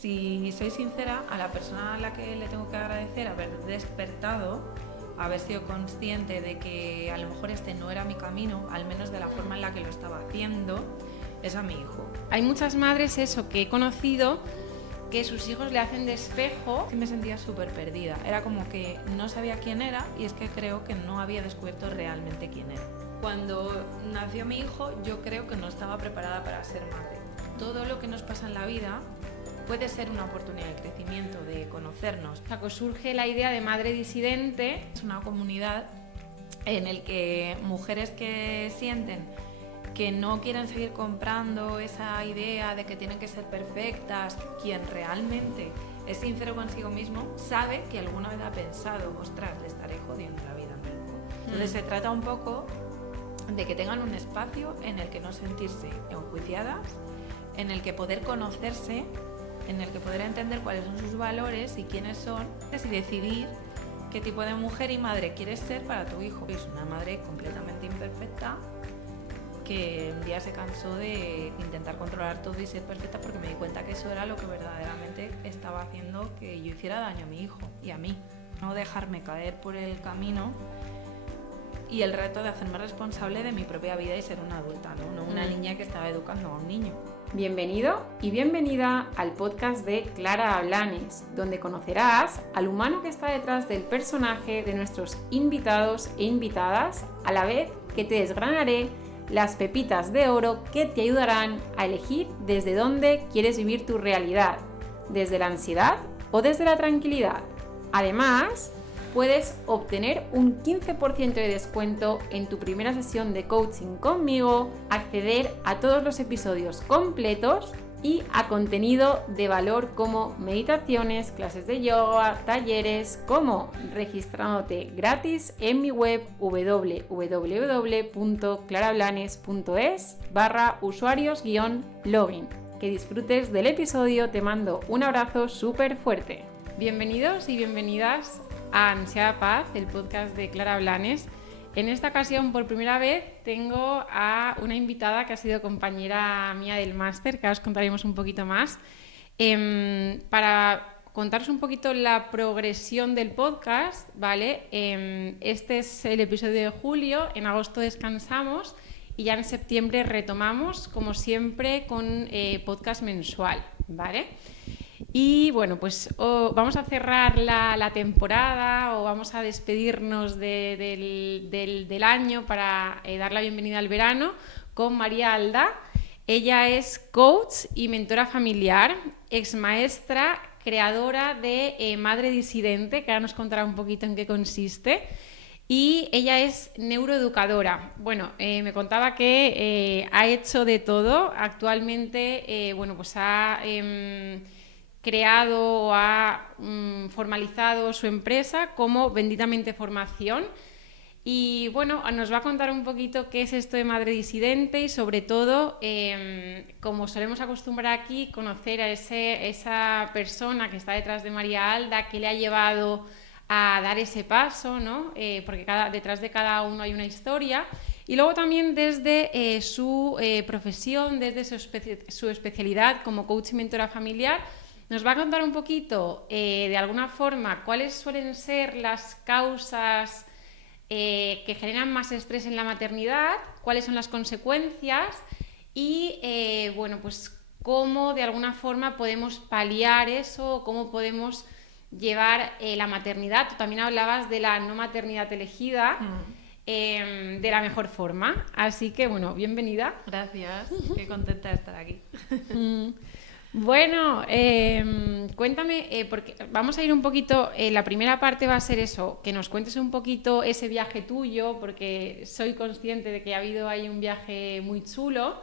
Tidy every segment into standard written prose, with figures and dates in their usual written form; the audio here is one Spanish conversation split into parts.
Si soy sincera, a la persona a la que le tengo que agradecer haber despertado, haber sido consciente de que a lo mejor este no era mi camino, al menos de la forma en la que lo estaba haciendo, es a mi hijo. Hay muchas madres, que he conocido, que sus hijos le hacen de espejo. Me sentía súper perdida, era como que no sabía quién era y es que creo que no había descubierto realmente quién era. Cuando nació mi hijo, yo creo que no estaba preparada para ser madre. Todo lo que nos pasa en la vida puede ser una oportunidad de crecimiento, de conocernos. O sea, pues surge la idea de Madre Disidente. Es una comunidad en la que mujeres que sienten que no quieren seguir comprando esa idea de que tienen que ser perfectas, quien realmente es sincero consigo mismo, sabe que alguna vez ha pensado, ostras, le estaré jodiendo la vida a mi hijo. Entonces se trata un poco de que tengan un espacio en el que no sentirse enjuiciadas, en el que poder conocerse, en el que poder entender cuáles son sus valores y quiénes son, y decidir qué tipo de mujer y madre quieres ser para tu hijo. Es una madre completamente imperfecta que un día se cansó de intentar controlar todo y ser perfecta porque me di cuenta que eso era lo que verdaderamente estaba haciendo que yo hiciera daño a mi hijo y a mí. No dejarme caer por el camino y el reto de hacerme responsable de mi propia vida y ser una adulta, no una niña que estaba educando a un niño. Bienvenido y bienvenida al podcast de Clara Blanes, donde conocerás al humano que está detrás del personaje de nuestros invitados e invitadas, a la vez que te desgranaré las pepitas de oro que te ayudarán a elegir desde dónde quieres vivir tu realidad, desde la ansiedad o desde la tranquilidad. Además, puedes obtener un 15% de descuento en tu primera sesión de coaching conmigo, acceder a todos los episodios completos y a contenido de valor como meditaciones, clases de yoga, talleres, como registrándote gratis en mi web www.clarablanes.es/usuarios-login. Que disfrutes del episodio, te mando un abrazo súper fuerte. Bienvenidos y bienvenidas a Ansiada Paz, el podcast de Clara Blanes. En esta ocasión, por primera vez, tengo a una invitada que ha sido compañera mía del máster, que ahora os contaremos un poquito más, para contaros un poquito la progresión del podcast, ¿vale? Este es el episodio de julio, en agosto descansamos y ya en septiembre retomamos, como siempre, con podcast mensual, ¿vale? Y bueno, pues vamos a cerrar la temporada o vamos a despedirnos del año para dar la bienvenida al verano con María Alda. Ella es coach y mentora familiar, exmaestra, creadora de Madre Disidente, que ahora nos contará un poquito en qué consiste. Y ella es neuroeducadora. Bueno, me contaba que ha hecho de todo. Actualmente, pues ha creado o ha formalizado su empresa como Benditamente Formación y bueno, nos va a contar un poquito qué es esto de Madre Disidente y sobre todo, como solemos acostumbrar aquí, conocer a esa persona que está detrás de María Alda, que le ha llevado a dar ese paso, ¿no? Porque detrás de cada uno hay una historia. Y luego también desde su profesión, desde su especialidad como coach y mentora familiar, nos va a contar un poquito, de alguna forma, cuáles suelen ser las causas que generan más estrés en la maternidad, cuáles son las consecuencias y, pues cómo de alguna forma podemos paliar eso, cómo podemos llevar la maternidad. Tú también hablabas de la no maternidad elegida de la mejor forma. Así que, bueno, bienvenida. Gracias, qué contenta de estar aquí. Bueno, cuéntame, porque vamos a ir un poquito, la primera parte va a ser eso, que nos cuentes un poquito ese viaje tuyo, porque soy consciente de que ha habido ahí un viaje muy chulo.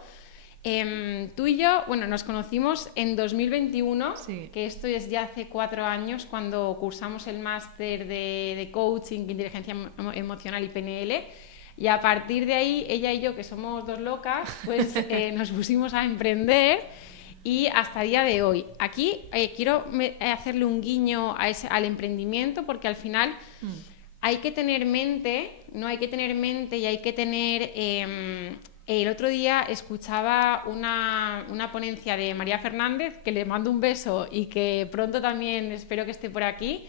Tú y yo, bueno, nos conocimos en 2021, sí. Que esto es ya hace 4 años, cuando cursamos el máster de coaching, inteligencia emocional y PNL. Y a partir de ahí, ella y yo, que somos dos locas, pues nos pusimos a emprender. Y hasta el día de hoy. Aquí quiero hacerle un guiño al emprendimiento porque al final hay que tener mente, ¿no? Hay que tener mente y hay que tener El otro día escuchaba una ponencia de María Fernández, que le mando un beso y que pronto también espero que esté por aquí.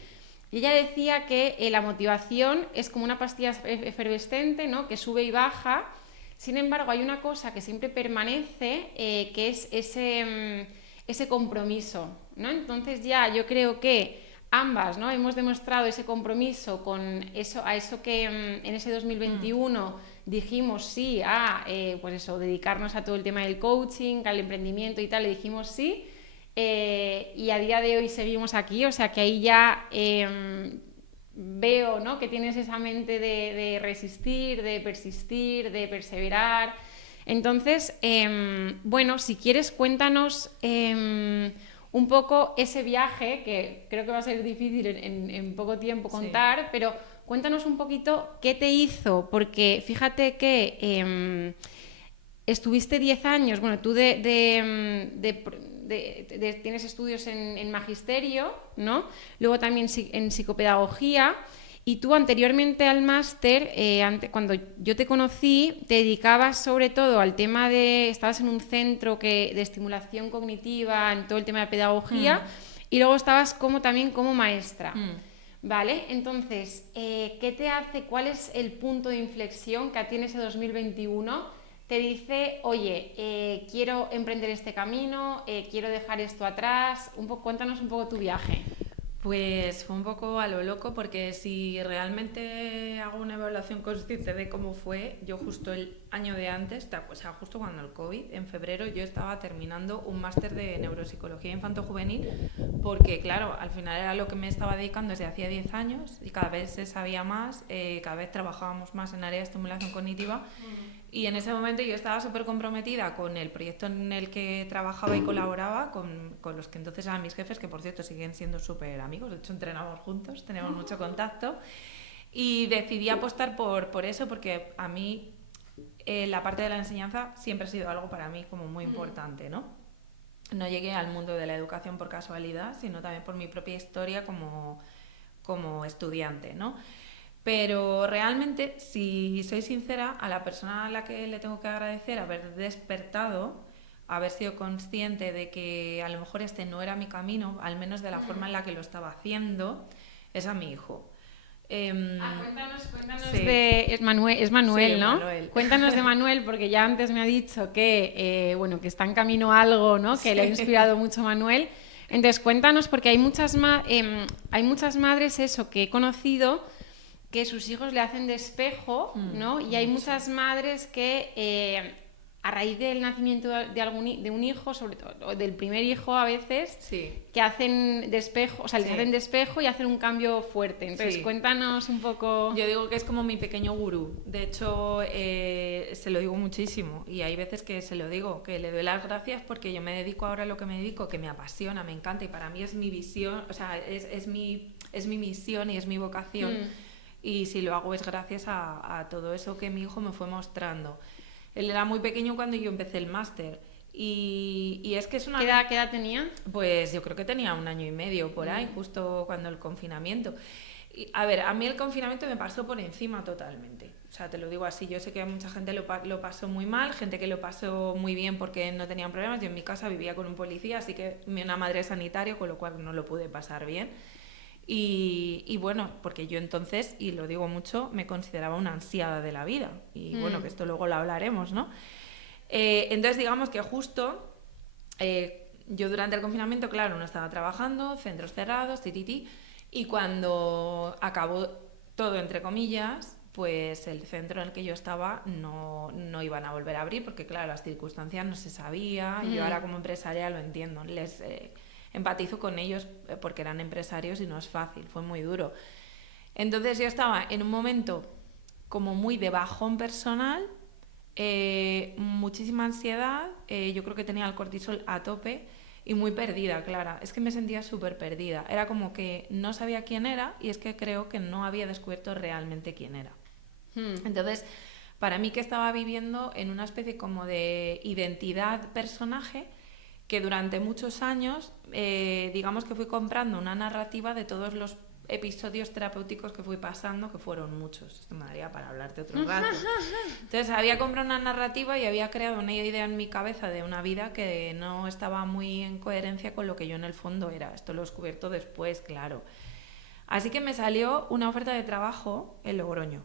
Y ella decía que la motivación es como una pastilla efervescente, ¿no? Que sube y baja. Sin embargo, hay una cosa que siempre permanece, que es ese compromiso, ¿no? Entonces ya yo creo que ambas, ¿no? Hemos demostrado ese compromiso con eso, a eso que en ese 2021 dijimos sí a pues eso, dedicarnos a todo el tema del coaching, al emprendimiento y tal, le dijimos sí. Y a día de hoy seguimos aquí, o sea que ahí ya veo, ¿no? Que tienes esa mente de resistir, de persistir, de perseverar. Entonces, bueno, si quieres cuéntanos un poco ese viaje, que creo que va a ser difícil en poco tiempo contar, sí. Pero cuéntanos un poquito qué te hizo, porque fíjate que estuviste 10 años, bueno, tú tienes estudios en magisterio, ¿no? Luego también en psicopedagogía, y tú anteriormente al máster, cuando yo te conocí, te dedicabas sobre todo al tema estabas en un centro de estimulación cognitiva, en todo el tema de pedagogía, y luego estabas también como maestra. ¿Vale? Entonces, ¿qué te hace? ¿Cuál es el punto de inflexión que a ti en ese 2021 te dice, oye, quiero emprender este camino, quiero dejar esto atrás? Cuéntanos un poco tu viaje. Pues fue un poco a lo loco, porque si realmente hago una evaluación consciente de cómo fue, yo justo el año de antes, o sea, justo cuando el COVID, en febrero, yo estaba terminando un máster de neuropsicología infanto-juvenil, porque claro, al final era lo que me estaba dedicando desde hacía 10 años y cada vez se sabía más, cada vez trabajábamos más en área de estimulación cognitiva. Y en ese momento yo estaba súper comprometida con el proyecto en el que trabajaba y colaboraba, con los que entonces eran mis jefes, que por cierto siguen siendo súper amigos, de hecho entrenamos juntos, tenemos mucho contacto, y decidí apostar por eso, porque a mí la parte de la enseñanza siempre ha sido algo para mí como muy importante, ¿no? No llegué al mundo de la educación por casualidad, sino también por mi propia historia como estudiante, ¿no? Pero realmente, si soy sincera, a la persona a la que le tengo que agradecer haber despertado, haber sido consciente de que a lo mejor este no era mi camino, al menos de la forma en la que lo estaba haciendo, es a mi hijo. Cuéntanos sí. Es Manuel, sí, ¿no? Manuel. Cuéntanos de Manuel, porque ya antes me ha dicho que, que está en camino a algo, ¿no? Que le ha inspirado mucho Manuel. Entonces, cuéntanos, porque hay muchas madres eso que he conocido, que sus hijos le hacen de espejo, ¿no? Y hay muchas madres que a raíz del nacimiento de un hijo, sobre todo del primer hijo a veces, sí. que hacen de espejo, o sea, les hacen de espejo y hacen un cambio fuerte. Entonces, cuéntanos un poco. Yo digo que es como mi pequeño gurú. De hecho, se lo digo muchísimo, y hay veces que se lo digo, que le doy las gracias porque yo me dedico ahora a lo que me dedico, que me apasiona, me encanta, y para mí es mi visión, o sea, es mi misión y es mi vocación. Y si lo hago es gracias a todo eso que mi hijo me fue mostrando. Él era muy pequeño cuando yo empecé el máster, y es que es una... ¿Qué edad tenía? Pues yo creo que tenía 1 año y medio por ahí, justo cuando el confinamiento. Y, a ver, a mí el confinamiento me pasó por encima totalmente. O sea, te lo digo así, yo sé que mucha gente lo pasó muy mal, gente que lo pasó muy bien porque no tenían problemas. Yo en mi casa vivía con un policía, así que una madre sanitaria, con lo cual no lo pude pasar bien. Y bueno, porque yo entonces, y lo digo mucho, me consideraba una ansiada de la vida. Y bueno, que esto luego lo hablaremos, ¿no? Entonces digamos que justo yo durante el confinamiento, claro, no estaba trabajando, centros cerrados, y cuando acabó todo, entre comillas, pues el centro en el que yo estaba no iban a volver a abrir, porque claro, las circunstancias no se sabía. Yo ahora como empresaria lo entiendo, les... empatizo con ellos porque eran empresarios y no es fácil, fue muy duro. Entonces yo estaba en un momento como muy de bajón personal, muchísima ansiedad, yo creo que tenía el cortisol a tope y muy perdida, Clara. Es que me sentía súper perdida. Era como que no sabía quién era, y es que creo que no había descubierto realmente quién era. Entonces, para mí, que estaba viviendo en una especie como de identidad-personaje, que durante muchos años, digamos que fui comprando una narrativa de todos los episodios terapéuticos que fui pasando, que fueron muchos. Esto me daría para hablarte otro rato. Entonces había comprado una narrativa y había creado una idea en mi cabeza de una vida que no estaba muy en coherencia con lo que yo en el fondo era. Esto lo he descubierto después, claro. Así que me salió una oferta de trabajo en Logroño.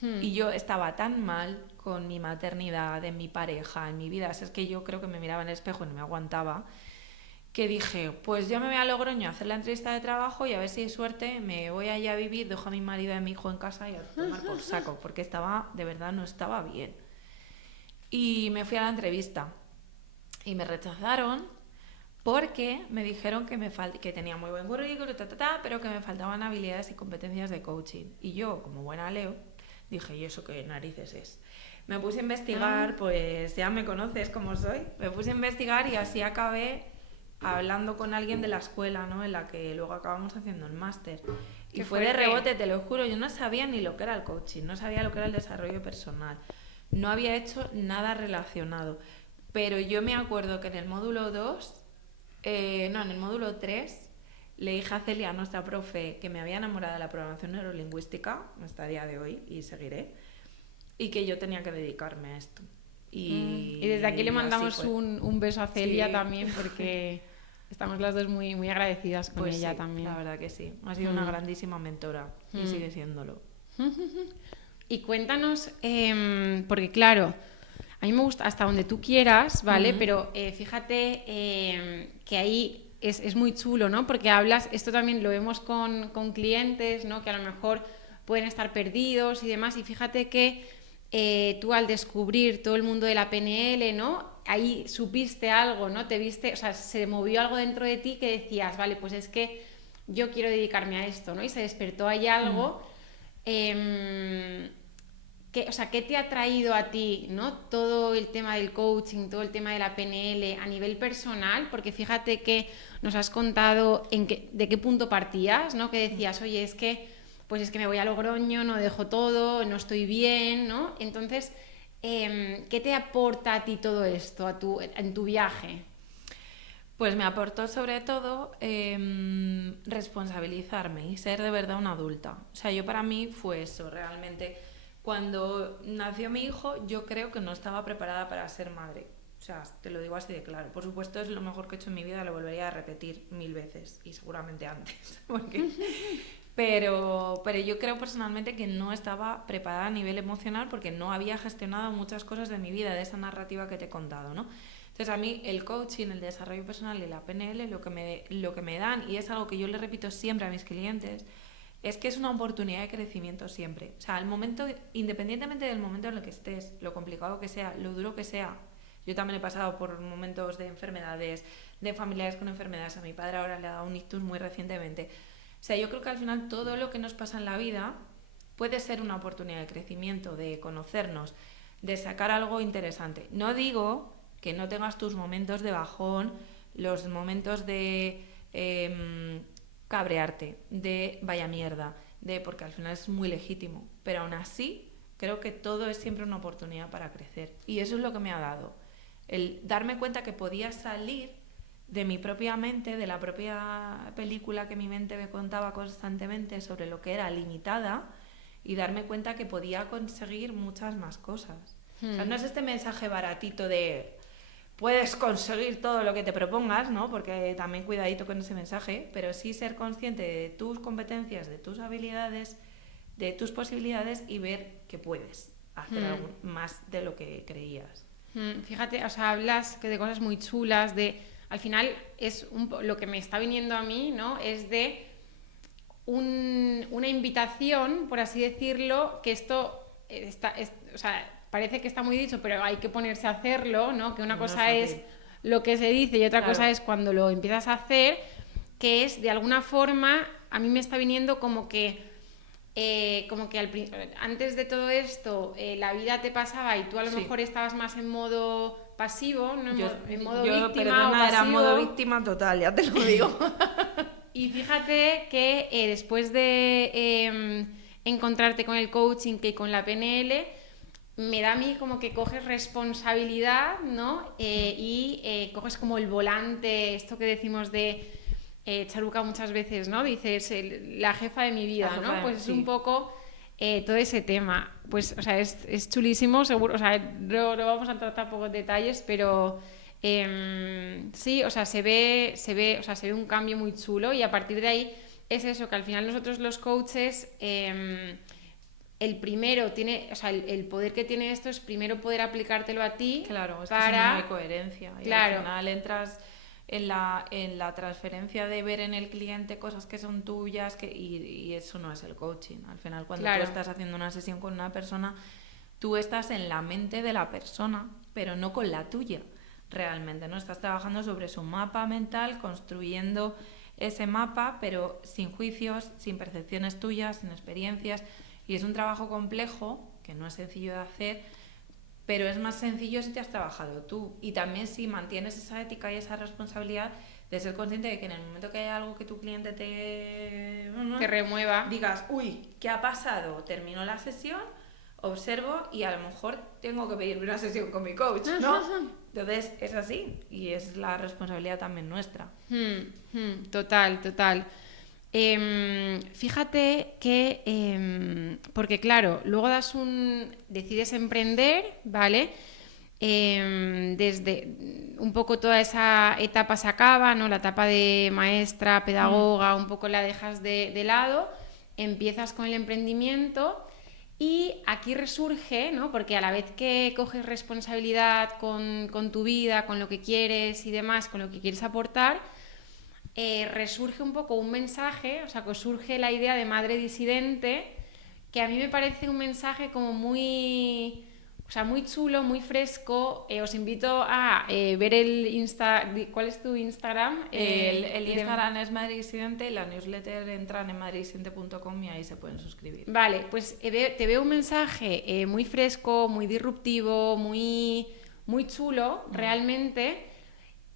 Y yo estaba tan mal con mi maternidad, en mi pareja, en mi vida. Es que yo creo que me miraba en el espejo y no me aguantaba. Que dije, pues yo me voy a Logroño a hacer la entrevista de trabajo y a ver si hay suerte, me voy allá a vivir, dejo a mi marido y a mi hijo en casa y a tomar por saco, porque estaba, de verdad, no estaba bien. Y me fui a la entrevista y me rechazaron porque me dijeron que tenía muy buen currículum, pero que me faltaban habilidades y competencias de coaching. Y yo, como buena Leo, dije, ¿y eso qué narices es? Me puse a investigar, pues ya me conoces como soy, me puse a investigar y así acabé hablando con alguien de la escuela, ¿no? En la que luego acabamos haciendo el máster. Y fue de rebote, te lo juro, yo no sabía ni lo que era el coaching, no sabía lo que era el desarrollo personal, no había hecho nada relacionado. Pero yo me acuerdo que en el módulo 2, en el módulo 3, le dije a Celia, nuestra profe, que me había enamorado de la programación neurolingüística, hasta el día de hoy, y seguiré, y que yo tenía que dedicarme a esto. Y desde aquí le mandamos un beso a Celia también, porque estamos las dos muy, muy agradecidas con ella también. La verdad que sí, ha sido una grandísima mentora y sigue siéndolo. Y cuéntanos, porque claro, a mí me gusta hasta donde tú quieras, ¿vale? Pero fíjate que ahí es muy chulo, ¿no? Porque hablas, esto también lo vemos con clientes, ¿no? Que a lo mejor pueden estar perdidos y demás, y fíjate que tú al descubrir todo el mundo de la PNL, ¿no? Ahí supiste algo, ¿no? Te viste, o sea, se movió algo dentro de ti que decías, vale, pues es que yo quiero dedicarme a esto, ¿no? Y se despertó ahí algo. ¿Qué te ha traído a ti, ¿no? Todo el tema del coaching, todo el tema de la PNL a nivel personal, porque fíjate que nos has contado de qué punto partías, ¿no? Que decías, oye, es que me voy a Logroño, no dejo todo, no estoy bien, ¿no? Entonces, ¿qué te aporta a ti todo esto en tu viaje? Pues me aportó sobre todo responsabilizarme y ser de verdad una adulta. O sea, para mí fue eso, realmente. Cuando nació mi hijo, yo creo que no estaba preparada para ser madre. O sea, te lo digo así de claro. Por supuesto, es lo mejor que he hecho en mi vida, lo volvería a repetir 1000 veces y seguramente antes. Pero yo creo personalmente que no estaba preparada a nivel emocional porque no había gestionado muchas cosas de mi vida, de esa narrativa que te he contado, ¿no? Entonces a mí el coaching, el desarrollo personal y la PNL lo que me dan, y es algo que yo le repito siempre a mis clientes, es que es una oportunidad de crecimiento siempre. O sea, independientemente del momento en el que estés, lo complicado que sea, lo duro que sea. Yo también he pasado por momentos de enfermedades, de familiares con enfermedades. A mi padre ahora le ha dado un ictus muy recientemente. O sea, yo creo que al final todo lo que nos pasa en la vida puede ser una oportunidad de crecimiento, de conocernos, de sacar algo interesante. No digo que no tengas tus momentos de bajón, los momentos de cabrearte, de vaya mierda, porque al final es muy legítimo, pero aún así creo que todo es siempre una oportunidad para crecer, y eso es lo que me ha dado, el darme cuenta que podía salir de mi propia mente, de la propia película que mi mente me contaba constantemente sobre lo que era limitada, y darme cuenta que podía conseguir muchas más cosas. O sea, no es este mensaje baratito de puedes conseguir todo lo que te propongas, ¿no? Porque también cuidadito con ese mensaje, pero sí ser consciente de tus competencias, de tus habilidades, de tus posibilidades y ver que puedes hacer algo más de lo que creías. Fíjate, o sea, hablas de cosas muy chulas, al final es lo que me está viniendo a mí, ¿no? Es de una invitación, por así decirlo, que esto o sea, parece que está muy dicho, pero hay que ponerse a hacerlo, ¿no? Que una cosa es lo que se dice y otra cosa es cuando lo empiezas a hacer, que es, de alguna forma, a mí me está viniendo como que antes de todo esto la vida te pasaba y tú a lo mejor estabas más en modo pasivo, ¿no? En modo víctima, perdona, o pasivo. era modo víctima total, ya te lo digo. Y fíjate que después de encontrarte con el coaching y con la PNL, me da a mí como que coges responsabilidad, ¿no? Y coges como el volante, esto que decimos de Charuca muchas veces, ¿no? Dices, la jefa de mi vida, ¿no? Pues es un poco todo ese tema. Pues, o sea, es chulísimo, seguro, o sea, no vamos a tratar pocos detalles, pero sí, o sea, se ve un cambio muy chulo y a partir de ahí es eso, que al final nosotros los coaches... el primero tiene, o sea, el poder que tiene esto es primero poder aplicártelo a ti. Claro, es para... que si no hay coherencia. Claro. Y al final entras en la transferencia de ver en el cliente cosas que son tuyas y eso no es el coaching. Al final, cuando tú estás haciendo una sesión con una persona, tú estás en la mente de la persona, pero no con la tuya realmente, ¿no? Estás trabajando sobre su mapa mental, construyendo ese mapa, pero sin juicios, sin percepciones tuyas, sin experiencias. Y es un trabajo complejo, que no es sencillo de hacer, pero es más sencillo si te has trabajado tú. Y también si mantienes esa ética y esa responsabilidad de ser consciente de que en el momento que hay algo que tu cliente te remueva, digas, uy, ¿qué ha pasado? Terminó la sesión, observo y a lo mejor tengo que pedirme una sesión con mi coach, ¿no? Entonces es así y es la responsabilidad también nuestra. Total. Fíjate que, porque claro, luego decides emprender, ¿vale? Desde un poco toda esa etapa se acaba, ¿no? La etapa de maestra, pedagoga, un poco la dejas de lado, empiezas con el emprendimiento y aquí resurge, ¿no? Porque a la vez que coges responsabilidad con tu vida, con lo que quieres y demás, con lo que quieres aportar, resurge un poco un mensaje, o sea, que surge la idea de madre disidente, que a mí me parece un mensaje como muy, o sea, muy chulo, muy fresco. Os invito a ver ¿cuál es tu Instagram? El Instagram es Madre Disidente y la newsletter entran en madredisidente.com y ahí se pueden suscribir. Vale, pues te veo un mensaje muy fresco, muy disruptivo, muy, muy chulo, realmente,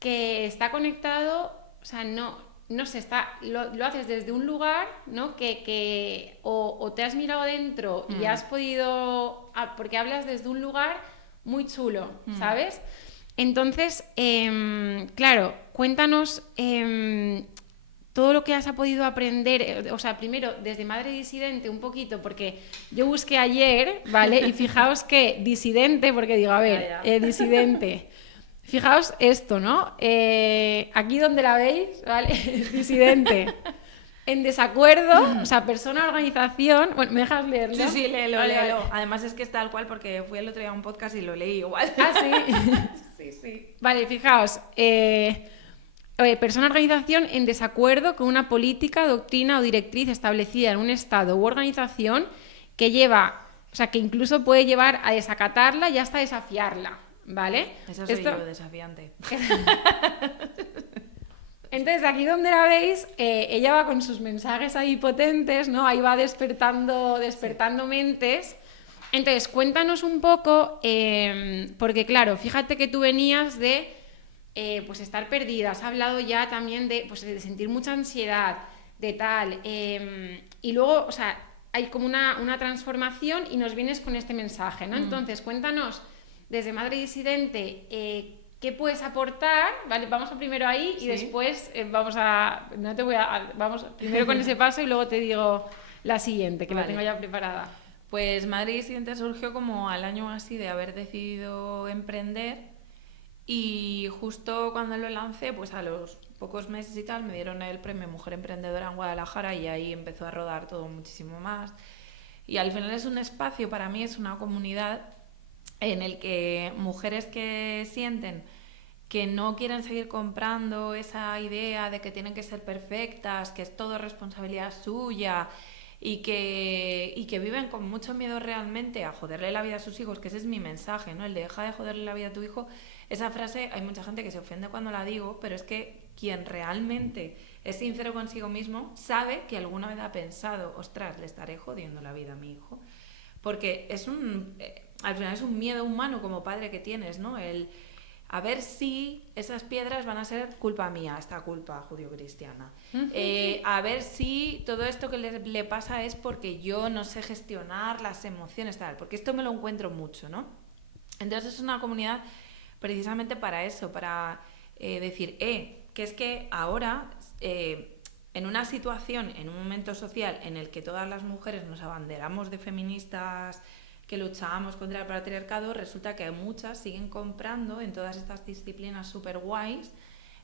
que está conectado. O sea, no sé, lo haces desde un lugar, ¿no? Que o te has mirado dentro y has podido... porque hablas desde un lugar muy chulo, ¿sabes? Entonces, claro, cuéntanos todo lo que has podido aprender, o sea, primero desde Madre Disidente un poquito, porque yo busqué ayer, ¿vale? Y fijaos que disidente, porque digo, a ver, disidente... Fijaos esto, ¿no? Aquí donde la veis, ¿vale? Disidente. En desacuerdo, o sea, persona, organización... Bueno, ¿me dejas leerlo? Sí, léelo. Además es que es tal cual porque fui el otro día a un podcast y lo leí igual. ¿Ah, sí? Sí. Vale, fijaos. Persona, organización en desacuerdo con una política, doctrina o directriz establecida en un estado u organización que lleva... O sea, que incluso puede llevar a desacatarla y hasta desafiarla. ¿Vale? Eso soy yo, desafiante. Entonces, aquí donde la veis, ella va con sus mensajes ahí potentes, ¿no? Ahí va despertando mentes. Entonces, cuéntanos un poco, porque claro, fíjate que tú venías de pues estar perdida, has hablado ya también de sentir mucha ansiedad, de tal, y luego, o sea, hay como una transformación y nos vienes con este mensaje, ¿no? Entonces, cuéntanos desde Madre Disidente, ¿qué puedes aportar? ¿Vale? Vamos primero ahí y después vamos primero con ese paso y luego te digo la siguiente, que la tengo ya preparada. Pues Madre Disidente surgió como al año así de haber decidido emprender y justo cuando lo lancé, pues a los pocos meses y tal, me dieron el premio Mujer Emprendedora en Guadalajara y ahí empezó a rodar todo muchísimo más. Y al final es un espacio, para mí es una comunidad en el que mujeres que sienten que no quieren seguir comprando esa idea de que tienen que ser perfectas, que es todo responsabilidad suya y que viven con mucho miedo realmente a joderle la vida a sus hijos, que ese es mi mensaje, ¿no? El de deja de joderle la vida a tu hijo. Esa frase, hay mucha gente que se ofende cuando la digo, pero es que quien realmente es sincero consigo mismo sabe que alguna vez ha pensado, ostras, le estaré jodiendo la vida a mi hijo. Porque al final es un miedo humano como padre que tienes, ¿no? A ver si esas piedras van a ser culpa mía, esta culpa judio-cristiana. A ver si todo esto que le pasa es porque yo no sé gestionar las emociones, tal. Porque esto me lo encuentro mucho, ¿no? Entonces es una comunidad precisamente para eso, para decir, que es que ahora, en una situación, en un momento social en el que todas las mujeres nos abanderamos de feministas que luchábamos contra el patriarcado, resulta que muchas siguen comprando en todas estas disciplinas súper guays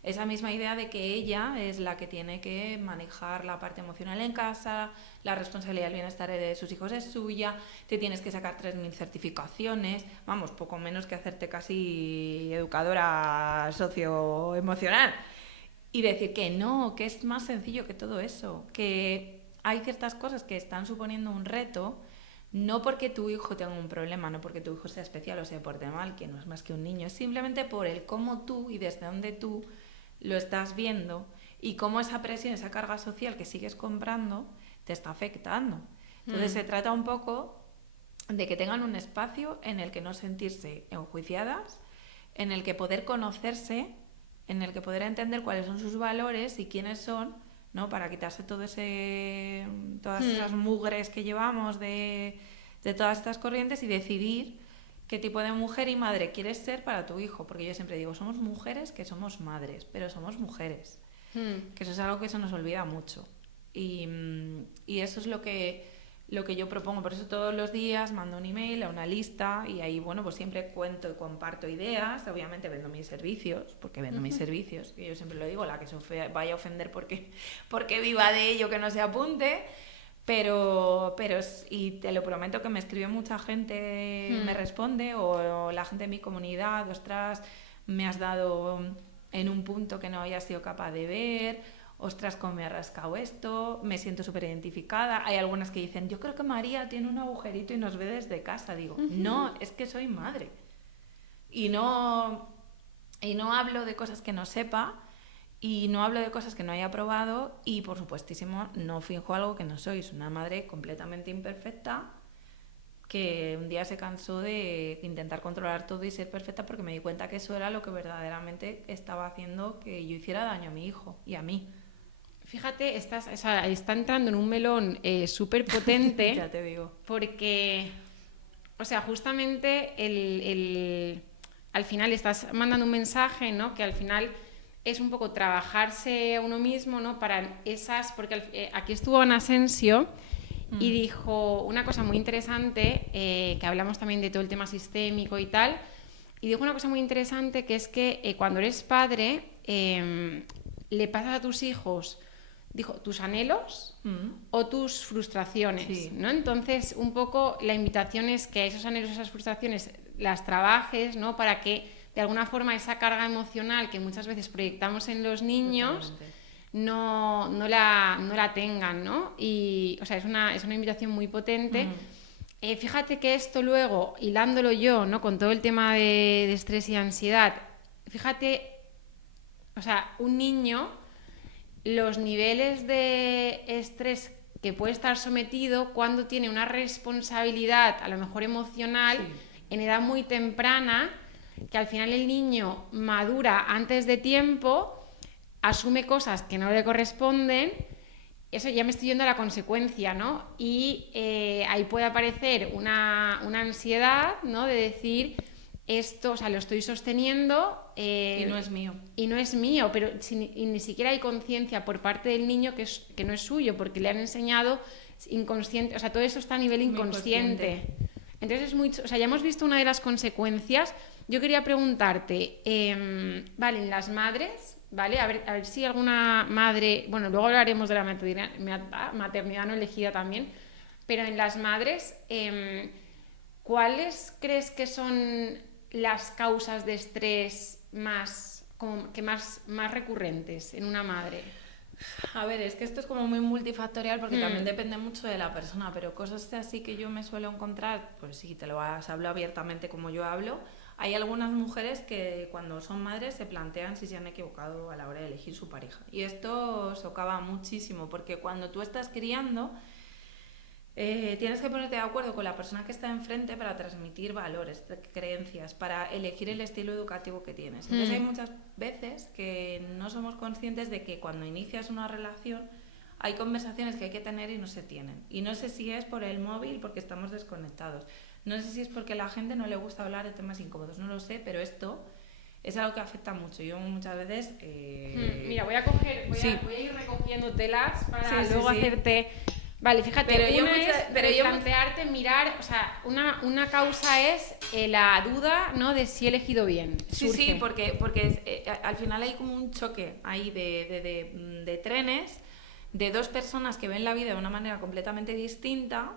esa misma idea de que ella es la que tiene que manejar la parte emocional en casa, la responsabilidad del bienestar de sus hijos es suya, te tienes que sacar 3.000 certificaciones, vamos, poco menos que hacerte casi educadora socioemocional. Y decir que no, que es más sencillo que todo eso, que hay ciertas cosas que están suponiendo un reto, no porque tu hijo tenga un problema, no porque tu hijo sea especial o se porte mal, que no es más que un niño, es simplemente por el cómo tú y desde dónde tú lo estás viendo y cómo esa presión, esa carga social que sigues comprando te está afectando. Entonces se trata un poco de que tengan un espacio en el que no sentirse enjuiciadas, en el que poder conocerse, en el que poder entender cuáles son sus valores y quiénes son, ¿no? Para quitarse todas esas mugres que llevamos de todas estas corrientes y decidir qué tipo de mujer y madre quieres ser para tu hijo. Porque yo siempre digo, somos mujeres que somos madres, pero somos mujeres. Que eso es algo que se nos olvida mucho. Y eso es lo que yo propongo. Por eso todos los días mando un email a una lista y ahí, bueno, pues siempre cuento y comparto ideas. Obviamente vendo mis servicios, porque vendo mis servicios. Y yo siempre lo digo, la que se vaya a ofender porque viva de ello, que no se apunte. Pero y te lo prometo que me escribe mucha gente, me responde, o la gente de mi comunidad, ostras, me has dado en un punto que no había sido capaz de ver, ostras, cómo me ha rascado esto, me siento súper identificada. Hay algunas que dicen, yo creo que María tiene un agujerito y nos ve desde casa. Digo, no, es que soy madre. Y no hablo de cosas que no sepa, y no hablo de cosas que no haya probado, y por supuestísimo no finjo algo que no soy. Soy una madre completamente imperfecta que un día se cansó de intentar controlar todo y ser perfecta, porque me di cuenta que eso era lo que verdaderamente estaba haciendo que yo hiciera daño a mi hijo y a mí. Fíjate, está entrando en un melón súper potente. Ya te digo. Porque, o sea, justamente al final estás mandando un mensaje, ¿no? Que al final es un poco trabajarse a uno mismo, ¿no? Para esas... Porque aquí estuvo Ana Asensio y dijo una cosa muy interesante, que hablamos también de todo el tema sistémico y tal, y dijo una cosa muy interesante, que es que cuando eres padre, le pasas a tus hijos, dijo, tus anhelos o tus frustraciones, sí, ¿no? Entonces, un poco la invitación es que esos anhelos, esas frustraciones las trabajes, ¿no? Para que de alguna forma esa carga emocional que muchas veces proyectamos en los niños no la tengan, ¿no? Y, o sea, es una invitación muy potente. Fíjate que esto luego, hilándolo yo, ¿no? Con todo el tema de estrés y ansiedad, fíjate, o sea, un niño, los niveles de estrés que puede estar sometido cuando tiene una responsabilidad, a lo mejor emocional, en edad muy temprana, que al final el niño madura antes de tiempo, asume cosas que no le corresponden. Eso ya me estoy yendo a la consecuencia, ¿no? Y ahí puede aparecer una ansiedad, ¿no? De decir, esto, o sea, lo estoy sosteniendo... y no es mío. Y no es mío, pero y ni siquiera hay conciencia por parte del niño que no es suyo, porque le han enseñado inconsciente, o sea, todo eso está a nivel inconsciente. Entonces, o sea, ya hemos visto una de las consecuencias. Yo quería preguntarte, vale, en las madres... ¿Vale? A ver si alguna madre... Bueno, luego hablaremos de la maternidad no elegida también, pero en las madres, ¿cuáles crees que son las causas de estrés más recurrentes en una madre? A ver, es que esto es como muy multifactorial, porque también depende mucho de la persona, pero cosas así que yo me suelo encontrar, pues sí, te lo hablo abiertamente como yo hablo. Hay algunas mujeres que cuando son madres se plantean si se han equivocado a la hora de elegir su pareja. Y esto socava muchísimo, porque cuando tú estás criando, tienes que ponerte de acuerdo con la persona que está enfrente para transmitir valores, creencias, para elegir el estilo educativo que tienes. Entonces hay muchas veces que no somos conscientes de que cuando inicias una relación hay conversaciones que hay que tener y no se tienen. Y no sé si es por el móvil, porque estamos desconectados. No sé si es porque a la gente no le gusta hablar de temas incómodos, no lo sé, pero esto es algo que afecta mucho. Yo muchas veces... Mira, voy a ir recogiendo telas para Sí, luego sí. hacerte... Vale, fíjate, Pero yo plantearte, mirar, o sea, una causa es la duda, ¿no?, de si he elegido bien. Sí, surge. sí, porque al final hay como un choque ahí de trenes, de dos personas que ven la vida de una manera completamente distinta,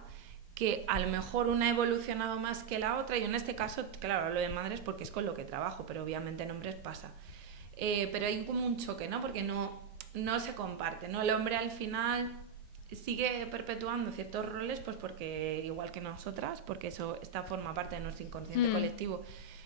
que a lo mejor una ha evolucionado más que la otra, y en este caso, claro, hablo de madres porque es con lo que trabajo, pero obviamente en hombres pasa. Pero hay como un choque, ¿no? Porque no se comparte, ¿no? El hombre al final sigue perpetuando ciertos roles, pues porque, igual que nosotras, porque esta forma parte de nuestro inconsciente colectivo.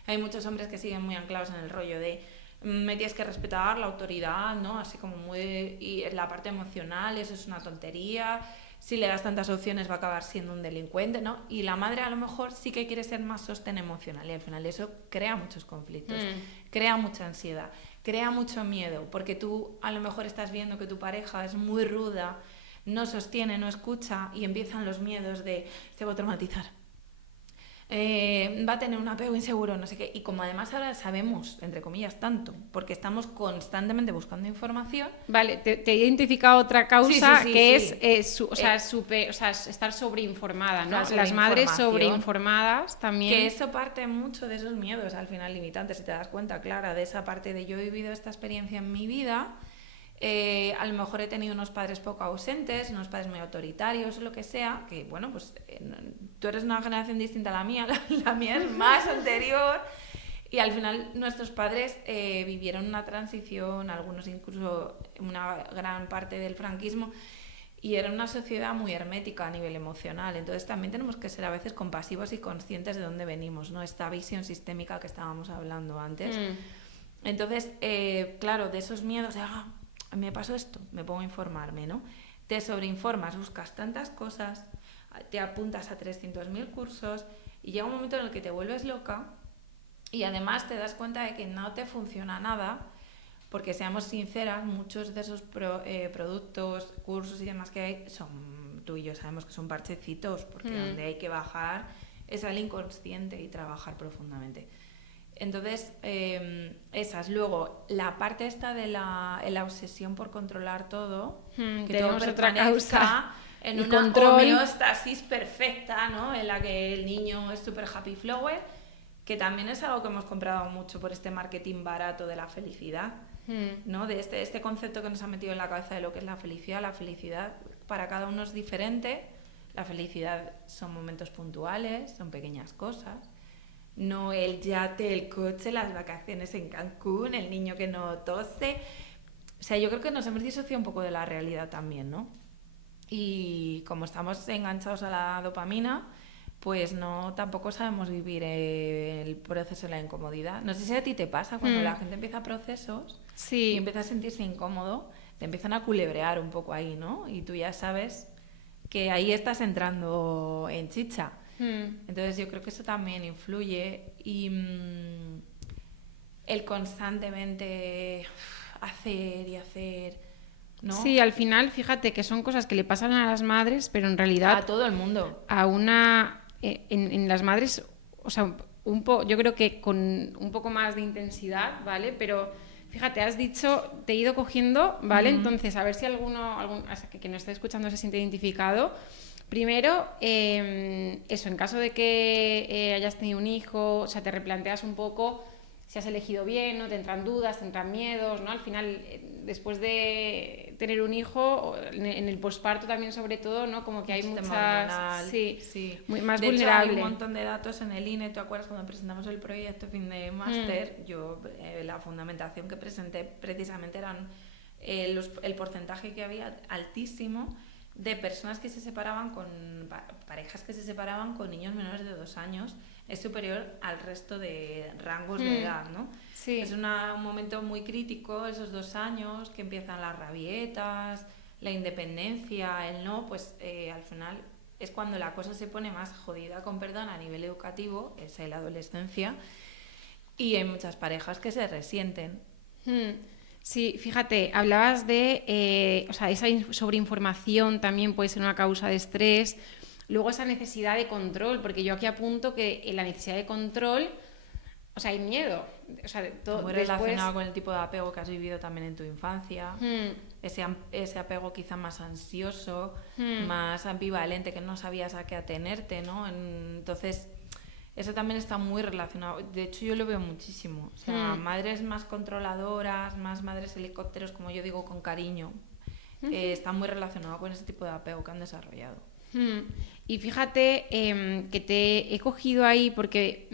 Hay muchos hombres que siguen muy anclados en el rollo de me tienes que respetar la autoridad, ¿no? Así como muy... Y la parte emocional, eso es una tontería. Si le das tantas opciones va a acabar siendo un delincuente, ¿no? Y la madre a lo mejor sí que quiere ser más sostén emocional y al final eso crea muchos conflictos, crea mucha ansiedad, crea mucho miedo, porque tú a lo mejor estás viendo que tu pareja es muy ruda, no sostiene, no escucha y empiezan los miedos de se va a traumatizar. Va a tener un apego inseguro, no sé qué. Y como además ahora sabemos, entre comillas, tanto, porque estamos constantemente buscando información. Vale, te he identificado otra causa que es estar sobreinformada, ¿no? Claro, las madres sobreinformadas también. Que eso parte mucho de esos miedos al final limitantes, si te das cuenta, Clara, de esa parte de yo he vivido esta experiencia en mi vida. A lo mejor he tenido unos padres poco ausentes, unos padres muy autoritarios, lo que sea, que bueno, pues tú eres una generación distinta a la mía, la mía es más anterior, y al final nuestros padres vivieron una transición, algunos incluso una gran parte del franquismo, y era una sociedad muy hermética a nivel emocional, entonces también tenemos que ser a veces compasivos y conscientes de dónde venimos, ¿no? Esta visión sistémica que estábamos hablando antes. Entonces, claro, de esos miedos de me pasó esto, me pongo a informarme, ¿no? Te sobreinformas, buscas tantas cosas, te apuntas a 300.000 cursos y llega un momento en el que te vuelves loca y además te das cuenta de que no te funciona nada, porque seamos sinceras, muchos de esos productos, cursos y demás que hay, tú y yo sabemos que son parchecitos, porque donde hay que bajar es al inconsciente y trabajar profundamente. Entonces, esas. Luego, la parte esta de la obsesión por controlar todo, que todo permanezca en una homeostasis perfecta, ¿no? En la que el niño es súper happy flower, que también es algo que hemos comprado mucho por este marketing barato de la felicidad, ¿no? De este concepto que nos ha metido en la cabeza de lo que es la felicidad. La felicidad para cada uno es diferente. La felicidad son momentos puntuales, son pequeñas cosas. No el yate, el coche, las vacaciones en Cancún, el niño que no tose. O sea, yo creo que nos hemos disociado un poco de la realidad también, ¿no? Y como estamos enganchados a la dopamina, pues tampoco sabemos vivir el proceso de la incomodidad. No sé si a ti te pasa, cuando la gente empieza procesos y empieza a sentirse incómodo, te empiezan a culebrear un poco ahí, ¿no? Y tú ya sabes que ahí estás entrando en chicha. Entonces yo creo que eso también influye y el constantemente hacer y hacer, ¿no? Sí, al final, fíjate que son cosas que le pasan a las madres, pero en realidad a todo el mundo. A una en las madres, o sea, yo creo que con un poco más de intensidad, ¿vale? Pero fíjate, has dicho, te he ido cogiendo, ¿vale? Entonces, a ver si algún que nos esté escuchando se siente identificado. Primero, eso, en caso de que hayas tenido un hijo, o sea, te replanteas un poco si has elegido bien, ¿no? Te entran dudas, te entran miedos, ¿no? Al final, después de tener un hijo, en el posparto también sobre todo, ¿no? Como que hay muchas... Sí. Más de vulnerable. Hecho, hay un montón de datos en el INE. ¿Te acuerdas cuando presentamos el proyecto fin de máster? Yo, la fundamentación que presenté precisamente eran el porcentaje que había altísimo de personas que se separaban parejas que se separaban con niños menores de 2 años, es superior al resto de rangos de edad, ¿no? Sí. Es un momento muy crítico, esos 2 años, que empiezan las rabietas, la independencia, el no, pues al final es cuando la cosa se pone más jodida, con perdón, a nivel educativo, es la adolescencia, y hay muchas parejas que se resienten. Sí, fíjate, hablabas de, o sea, esa sobreinformación también puede ser una causa de estrés. Luego esa necesidad de control, porque yo aquí apunto que la necesidad de control o sea, hay miedo. O sea, muy relacionado con el tipo de apego que has vivido también en tu infancia. Ese apego quizá más ansioso, más ambivalente, que no sabías a qué atenerte, ¿no? Entonces, eso también está muy relacionado. De hecho, yo lo veo muchísimo. O sea, madres más controladoras, más madres helicópteros, como yo digo, con cariño, está muy relacionado con ese tipo de apego que han desarrollado. Y fíjate que te he cogido ahí porque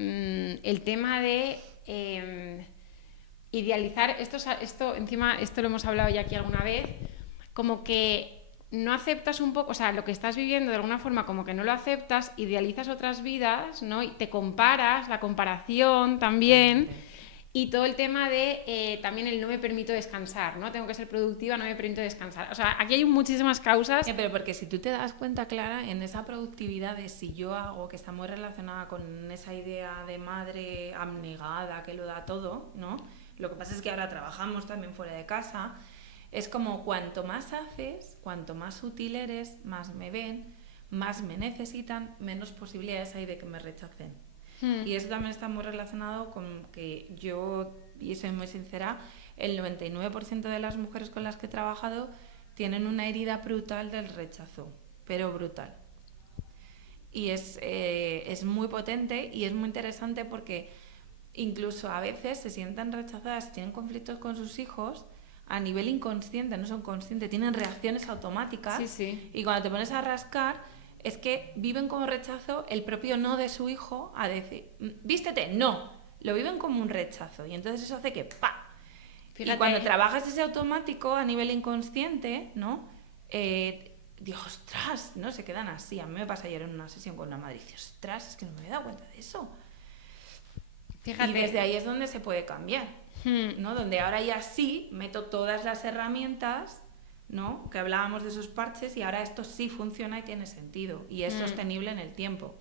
el tema de idealizar, esto lo hemos hablado ya aquí alguna vez, como que no aceptas un poco, o sea, lo que estás viviendo de alguna forma como que no lo aceptas, idealizas otras vidas, ¿no? Y te comparas, la comparación también. Y todo el tema de también el no me permito descansar, ¿no? Tengo que ser productiva, no me permito descansar. O sea, aquí hay muchísimas causas. Pero porque si tú te das cuenta, Clara, en esa productividad de si yo hago, que está muy relacionada con esa idea de madre abnegada que lo da todo, ¿no? Lo que pasa es que ahora trabajamos también fuera de casa. Es como cuanto más haces, cuanto más útil eres, más me ven, más me necesitan, menos posibilidades hay de que me rechacen. Y eso también está muy relacionado con que yo, y soy muy sincera, el 99% de las mujeres con las que he trabajado tienen una herida brutal del rechazo, pero brutal. Y es muy potente y es muy interesante porque incluso a veces se sienten rechazadas, tienen conflictos con sus hijos a nivel inconsciente, no son conscientes, tienen reacciones automáticas. Y cuando te pones a rascar, es que viven como rechazo el propio no de su hijo a decir, vístete, no, lo viven como un rechazo y entonces eso hace que ¡pa! Fíjate. Y cuando trabajas ese automático a nivel inconsciente, ¿no? Digo, ostras, no se quedan así. A mí me pasa ayer en una sesión con una madre y dice, ostras, es que no me había dado cuenta de eso. Fíjate. Y desde ahí es donde se puede cambiar, ¿no? Donde ahora ya sí meto todas las herramientas, ¿no? Que hablábamos de esos parches y ahora esto sí funciona y tiene sentido y es sostenible en el tiempo.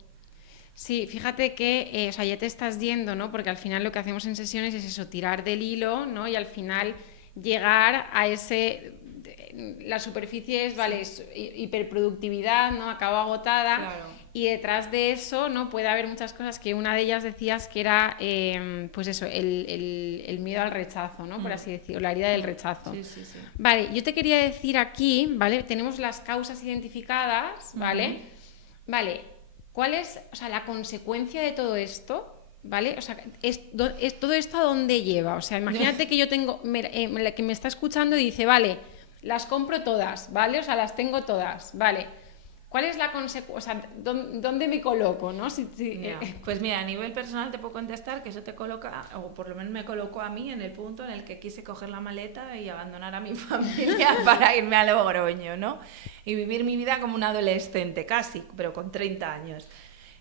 Sí, fíjate que o sea, ya te estás yendo, ¿no? Porque al final lo que hacemos en sesiones es eso, tirar del hilo, ¿no? Y al final llegar a ese... La superficie es, vale, es hiperproductividad, ¿no? Acabo agotada. Claro. Y detrás de eso, ¿no? Puede haber muchas cosas que una de ellas decías que era, pues eso, el miedo al rechazo, ¿no? Por así decirlo, la herida del rechazo. Sí. Vale, yo te quería decir aquí, ¿vale? Tenemos las causas identificadas, ¿vale? Vale, ¿cuál es, o sea, la consecuencia de todo esto? ¿Vale? O sea, todo esto a dónde lleva. O sea, imagínate que yo tengo, la que me está escuchando y dice, vale, las compro todas, ¿vale? O sea, las tengo todas, ¿vale? ¿Cuál es la consecuencia? O sea, ¿dónde me coloco, no? Pues mira, a nivel personal te puedo contestar que eso te coloca, o por lo menos me colocó a mí en el punto en el que quise coger la maleta y abandonar a mi familia para irme a Logroño, ¿no? Y vivir mi vida como una adolescente, casi, pero con 30 años.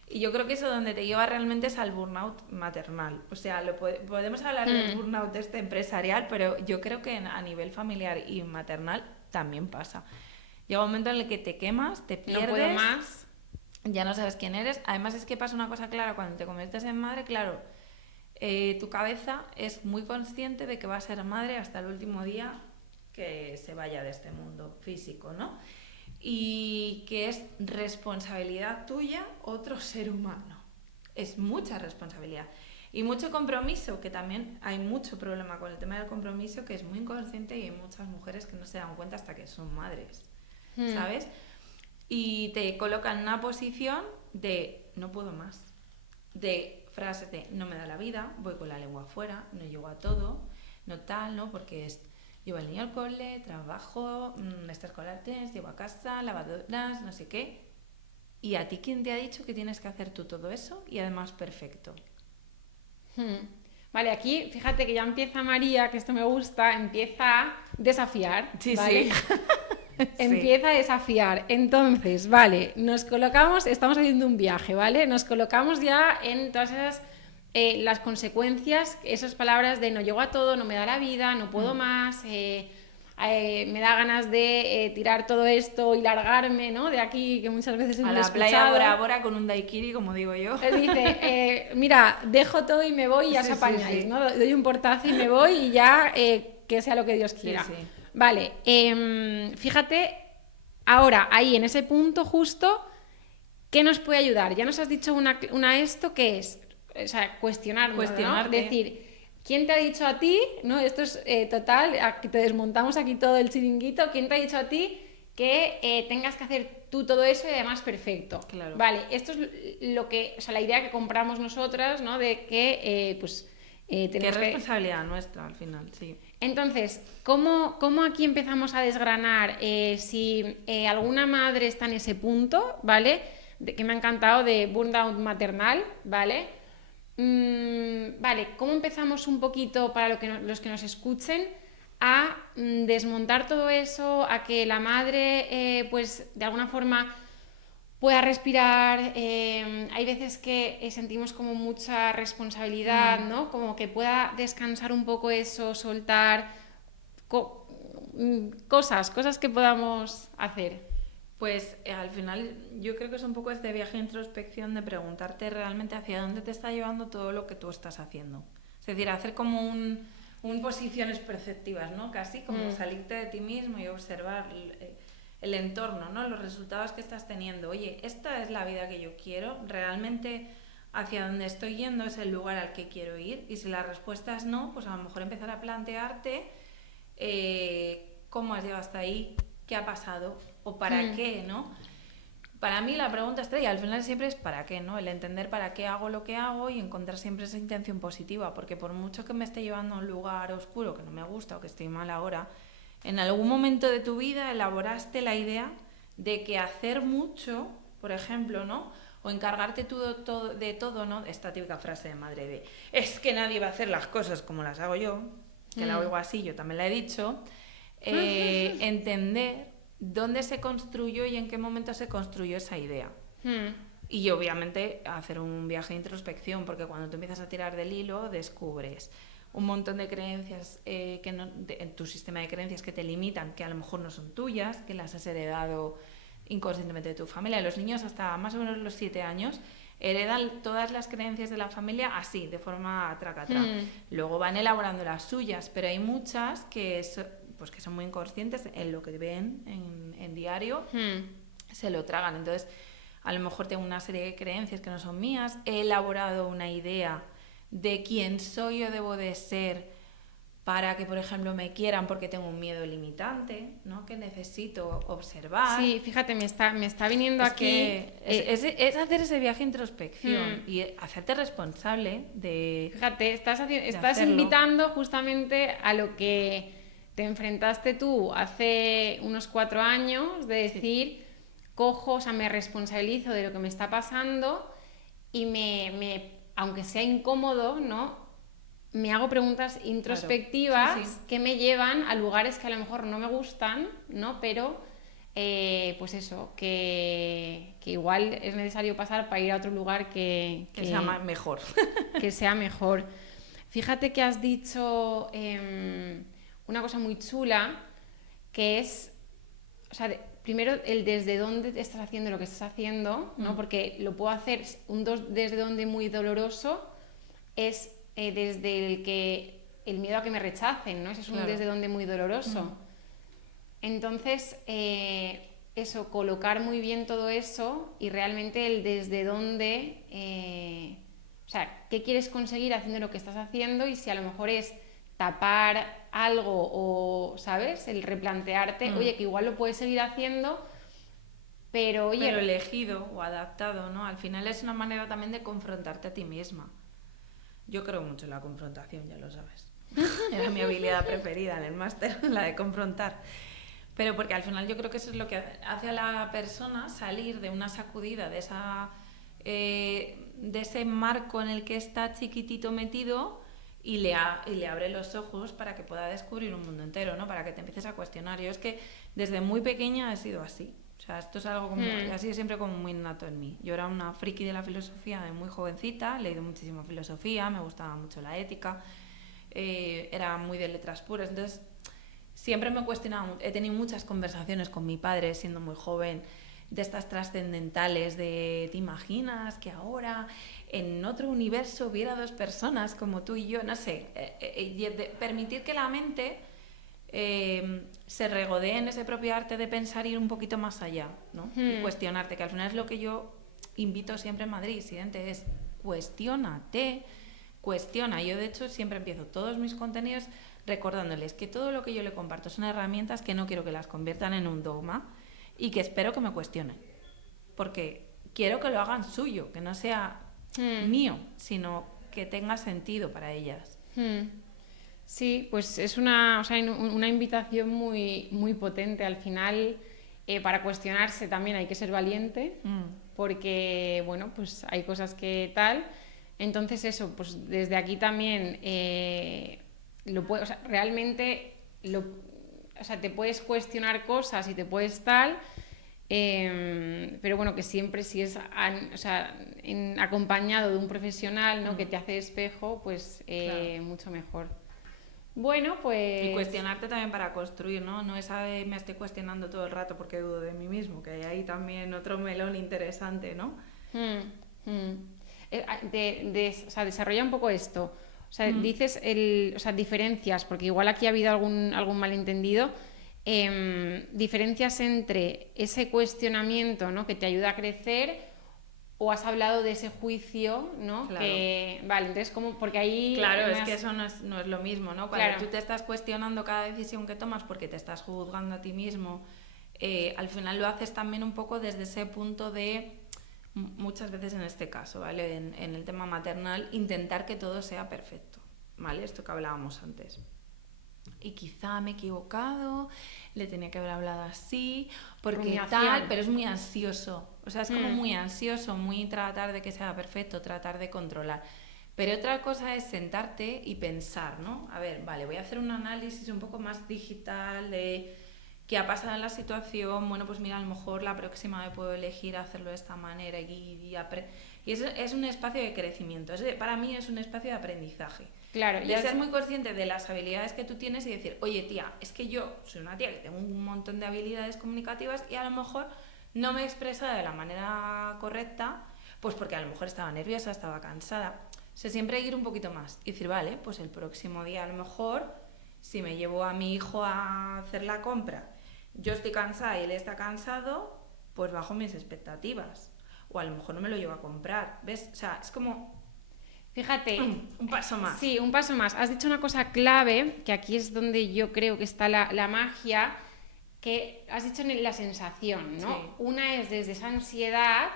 Y yo creo que eso donde te lleva realmente es al burnout maternal. O sea, podemos hablar del burnout empresarial, pero yo creo que a nivel familiar y maternal también pasa. Llega un momento en el que te quemas, te pierdes, no puedo más, ya no sabes quién eres. Además es que pasa una cosa clara, cuando te conviertes en madre, claro, tu cabeza es muy consciente de que va a ser madre hasta el último día que se vaya de este mundo físico, ¿no? Y que es responsabilidad tuya otro ser humano. Es mucha responsabilidad. Y mucho compromiso, que también hay mucho problema con el tema del compromiso, que es muy inconsciente y hay muchas mujeres que no se dan cuenta hasta que son madres. ¿Sabes? Y te colocan en una posición de no puedo más, de frases de no me da la vida, voy con la lengua afuera, no llego a todo, no tal, ¿no? Porque llevo al niño al cole, trabajo, extraescolar tienes, llevo a casa, lavadoras, no sé qué. ¿Y a ti quién te ha dicho que tienes que hacer tú todo eso? Y además perfecto. Vale, aquí fíjate que ya empieza María, que esto me gusta, empieza a desafiar, ¿vale? Sí. Empieza a desafiar. Entonces, vale, nos colocamos, estamos haciendo un viaje, ¿vale? Nos colocamos ya en todas esas las consecuencias, esas palabras de no llego a todo, no me da la vida, no puedo más, me da ganas de tirar todo esto y largarme, ¿no? De aquí, que muchas veces a la playa Bora Bora con un daiquiri, como digo yo. Dice, mira, dejo todo y me voy y ya os apañáis, ¿no? Doy un portazo y me voy y ya que sea lo que Dios quiera. Sí. Vale, fíjate, ahora, ahí, en ese punto justo, ¿qué nos puede ayudar? Ya nos has dicho una esto, que es o sea, cuestionarnos, Cuestionarte. ¿no? Decir, ¿quién te ha dicho a ti? ¿No? Esto es total, aquí te desmontamos aquí todo el chiringuito. ¿Quién te ha dicho a ti que tengas que hacer tú todo eso y además perfecto? Claro. Vale, esto es lo que, o sea, la idea que compramos nosotras, ¿no? De que, Que tenemos es responsabilidad nuestra al final, sí. Entonces, ¿cómo aquí empezamos a desgranar si alguna madre está en ese punto, ¿vale? Que me ha encantado de burnout maternal, ¿vale? Vale, ¿cómo empezamos un poquito para los que nos escuchen a desmontar todo eso, a que la madre, pues de alguna forma pueda respirar? Hay veces que sentimos como mucha responsabilidad, ¿no? Como que pueda descansar un poco eso, soltar cosas que podamos hacer. Pues al final yo creo que es un poco este viaje de introspección de preguntarte realmente hacia dónde te está llevando todo lo que tú estás haciendo. Es decir, hacer como un posiciones perceptivas, ¿no? Casi como salirte de ti mismo y observar el entorno, ¿no? Los resultados que estás teniendo. Oye, esta es la vida que yo quiero, realmente hacia donde estoy yendo es el lugar al que quiero ir, y si la respuesta es no, pues a lo mejor empezar a plantearte cómo has llegado hasta ahí, qué ha pasado o para qué, ¿no? Para mí la pregunta estrella al final siempre es ¿para qué?, ¿no? El entender para qué hago lo que hago y encontrar siempre esa intención positiva, porque por mucho que me esté llevando a un lugar oscuro que no me gusta o que estoy mal ahora, en algún momento de tu vida elaboraste la idea de que hacer mucho, por ejemplo, ¿no? O encargarte de todo, ¿no? Esta típica frase de madre de es que nadie va a hacer las cosas como las hago yo, que la oigo así, yo también la he dicho. Entender dónde se construyó y en qué momento se construyó esa idea. Y obviamente hacer un viaje de introspección, porque cuando tú empiezas a tirar del hilo descubres un montón de creencias en tu sistema de creencias que te limitan, que a lo mejor no son tuyas, que las has heredado inconscientemente de tu familia. Los niños hasta más o menos los 7 años heredan todas las creencias de la familia así, de forma traca-traca. Luego van elaborando las suyas, pero hay muchas que son muy inconscientes en lo que ven en diario, se lo tragan. Entonces, a lo mejor tengo una serie de creencias que no son mías, he elaborado una idea de quién soy o debo de ser para que, por ejemplo, me quieran porque tengo un miedo limitante, ¿no? Que necesito observar. Sí, fíjate, me está viniendo es aquí... es hacer ese viaje de introspección y hacerte responsable de... Fíjate, estás invitando justamente a lo que te enfrentaste tú hace unos 4 años, de decir, cojo, o sea, me responsabilizo de lo que me está pasando y aunque sea incómodo, ¿no?, me hago preguntas introspectivas, claro. Sí. Que me llevan a lugares que a lo mejor no me gustan, ¿no? Pero, pues eso, que igual es necesario pasar para ir a otro lugar que sea mejor. Que sea mejor. Fíjate que has dicho una cosa muy chula, que es, o sea, primero el desde dónde estás haciendo lo que estás haciendo, ¿no? Porque lo puedo hacer desde donde muy doloroso, es desde el miedo a que me rechacen, ¿no? Ese es un desde donde muy doloroso. Entonces, eso, colocar muy bien todo eso y realmente el desde dónde, o sea, qué quieres conseguir haciendo lo que estás haciendo, y si a lo mejor es tapar algo o, ¿sabes?, el replantearte, oye, que igual lo puedes seguir haciendo, pero oye... Pero elegido o adaptado, ¿no? Al final es una manera también de confrontarte a ti misma. Yo creo mucho en la confrontación, ya lo sabes. Era mi habilidad preferida en el máster, la de confrontar. Pero porque al final yo creo que eso es lo que hace a la persona salir de una sacudida, de ese marco en el que está chiquitito metido, y le abre los ojos para que pueda descubrir un mundo entero, ¿no? Para que te empieces a cuestionar. Yo es que desde muy pequeña he sido así. O sea, esto es algo como, ha sido siempre como muy innato en mí. Yo era una friki de la filosofía de muy jovencita, he leído muchísimo filosofía, me gustaba mucho la ética, era muy de letras puras, entonces siempre me he cuestionado, he tenido muchas conversaciones con mi padre siendo muy joven, de estas trascendentales de ¿te imaginas que ahora en otro universo hubiera 2 personas como tú y yo? No sé, permitir que la mente se regodee en ese propio arte de pensar, ir un poquito más allá, ¿no? Y cuestionarte, que al final es lo que yo invito siempre en Madrid, Sidente, es cuestiónate, cuestiona. Yo de hecho siempre empiezo todos mis contenidos recordándoles que todo lo que yo le comparto son herramientas que no quiero que las conviertan en un dogma y que espero que me cuestionen. Porque quiero que lo hagan suyo, que no sea mío, sino que tenga sentido para ellas. Sí, pues es una invitación muy, muy potente. Al final, para cuestionarse también hay que ser valiente, porque, bueno, pues hay cosas que tal. Entonces eso, pues desde aquí también realmente te puedes cuestionar cosas y te puedes tal, pero bueno, que siempre si es acompañado de un profesional, ¿no? Que te hace espejo, pues claro. Mucho mejor. Bueno, pues... Y cuestionarte también para construir, ¿no? No es me estoy cuestionando todo el rato porque dudo de mí mismo, que hay ahí también otro melón interesante, ¿no? Desarrolla un poco esto. Dices diferencias, porque igual aquí ha habido algún malentendido. Diferencias entre ese cuestionamiento, ¿no? Que te ayuda a crecer, o has hablado de ese juicio, ¿no? Claro. Vale, entonces porque ahí... Claro, es que eso no es lo mismo, ¿no? Cuando claro. tú te estás cuestionando cada decisión que tomas porque te estás juzgando a ti mismo, al final lo haces también un poco desde ese punto de, muchas veces en este caso, ¿vale? En el tema maternal, intentar que todo sea perfecto, ¿vale? Esto que hablábamos antes. Y quizá me he equivocado, le tenía que haber hablado así, porque tal, pero es muy ansioso. O sea, es como muy ansioso, muy tratar de que sea perfecto, tratar de controlar. Pero otra cosa es sentarte y pensar, ¿no? A ver, vale, voy a hacer un análisis un poco más digital de qué ha pasado en la situación. Bueno, pues mira, a lo mejor la próxima me puedo elegir hacerlo de esta manera y es un espacio de crecimiento. Para mí es un espacio de aprendizaje. Claro, de ser muy consciente de las habilidades que tú tienes y decir, oye tía, es que yo soy una tía que tengo un montón de habilidades comunicativas y a lo mejor no me he expresado de la manera correcta, pues porque a lo mejor estaba nerviosa, estaba cansada. O sea, siempre ir un poquito más y decir, vale, pues el próximo día a lo mejor, si me llevo a mi hijo a hacer la compra, yo estoy cansada y él está cansado, pues bajo mis expectativas. O a lo mejor no me lo llevo a comprar, ¿ves? O sea, es como... Fíjate, un paso más. Sí, un paso más. Has dicho una cosa clave, que aquí es donde yo creo que está la magia, que has dicho en la sensación, ¿no? Sí. Una es desde esa ansiedad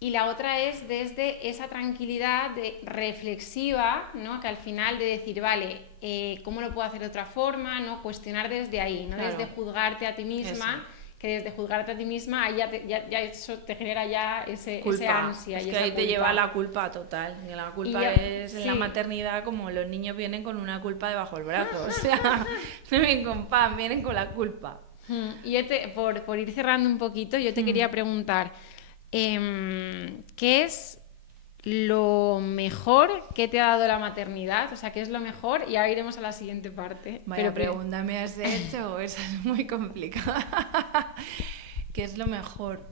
y la otra es desde esa tranquilidad reflexiva, ¿no? Que al final de decir, vale, ¿cómo lo puedo hacer de otra forma? ¿No? Cuestionar desde ahí, no desde juzgarte a ti misma. Eso. Que desde juzgarte a ti misma ya eso te genera ya ese ansia. Es y que esa ahí culpa. te lleva la culpa total. Y la culpa es en la maternidad como los niños vienen con una culpa debajo del brazo. O sea, no vienen con pan, vienen con la culpa. Y yo por ir cerrando un poquito, yo te quería preguntar, ¿qué es lo mejor que te ha dado la maternidad? O sea, ¿qué es lo mejor? Y ahora iremos a la siguiente parte. Vaya pregunta me has hecho, esa es muy complicada. ¿Qué es lo mejor?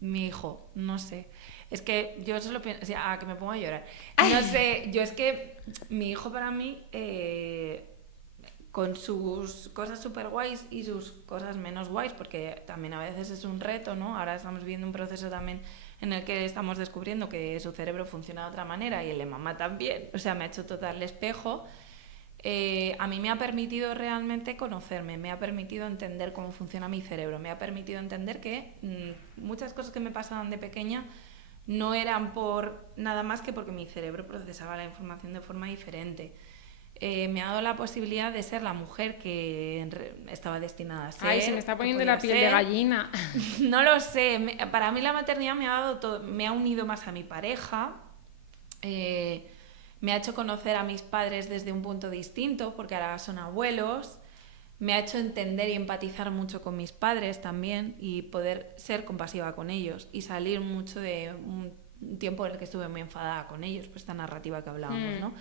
Mi hijo, no sé. Es que yo solo pienso... O sea, que me pongo a llorar. No sé, yo es que mi hijo para mí... con sus cosas súper guays y sus cosas menos guays, porque también a veces es un reto, ¿no? Ahora estamos viviendo un proceso también en el que estamos descubriendo que su cerebro funciona de otra manera y el de mamá también, o sea, me ha hecho total espejo. A mí me ha permitido realmente conocerme, me ha permitido entender cómo funciona mi cerebro, me ha permitido entender que muchas cosas que me pasaban de pequeña no eran por nada más que porque mi cerebro procesaba la información de forma diferente. Me ha dado la posibilidad de ser la mujer que estaba destinada a ser. Ay, se me está poniendo la piel de gallina. No lo sé. Para mí la maternidad me ha dado todo, me ha unido más a mi pareja, me ha hecho conocer a mis padres desde un punto distinto, porque ahora son abuelos, me ha hecho entender y empatizar mucho con mis padres también y poder ser compasiva con ellos y salir mucho de un tiempo en el que estuve muy enfadada con ellos, pues esta narrativa que hablábamos, ¿no?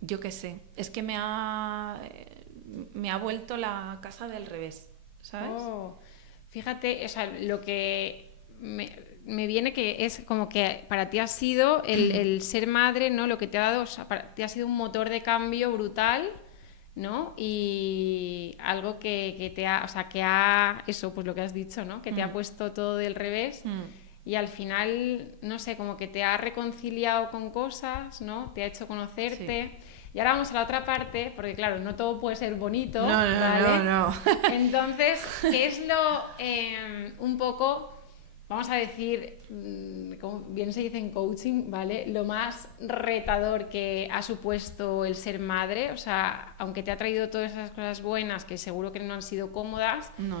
Yo qué sé, es que me ha vuelto la casa del revés, ¿sabes? Oh, fíjate, o sea, lo que me viene que es como que para ti ha sido el ser madre, ¿no? Lo que te ha dado, o sea, para ti ha sido un motor de cambio brutal, ¿no? Y algo que te ha, o sea, que ha, eso, pues lo que has dicho, ¿no? Que te ha puesto todo del revés. y al final, no sé, como que te ha reconciliado con cosas, ¿no? Te ha hecho conocerte. Sí. Y ahora vamos a la otra parte, porque claro, no todo puede ser bonito, ¿vale? No. Entonces, ¿qué es lo un poco, vamos a decir, como bien se dice en coaching, ¿vale? Lo más retador que ha supuesto el ser madre? O sea, aunque te ha traído todas esas cosas buenas, que seguro que no han sido cómodas. No.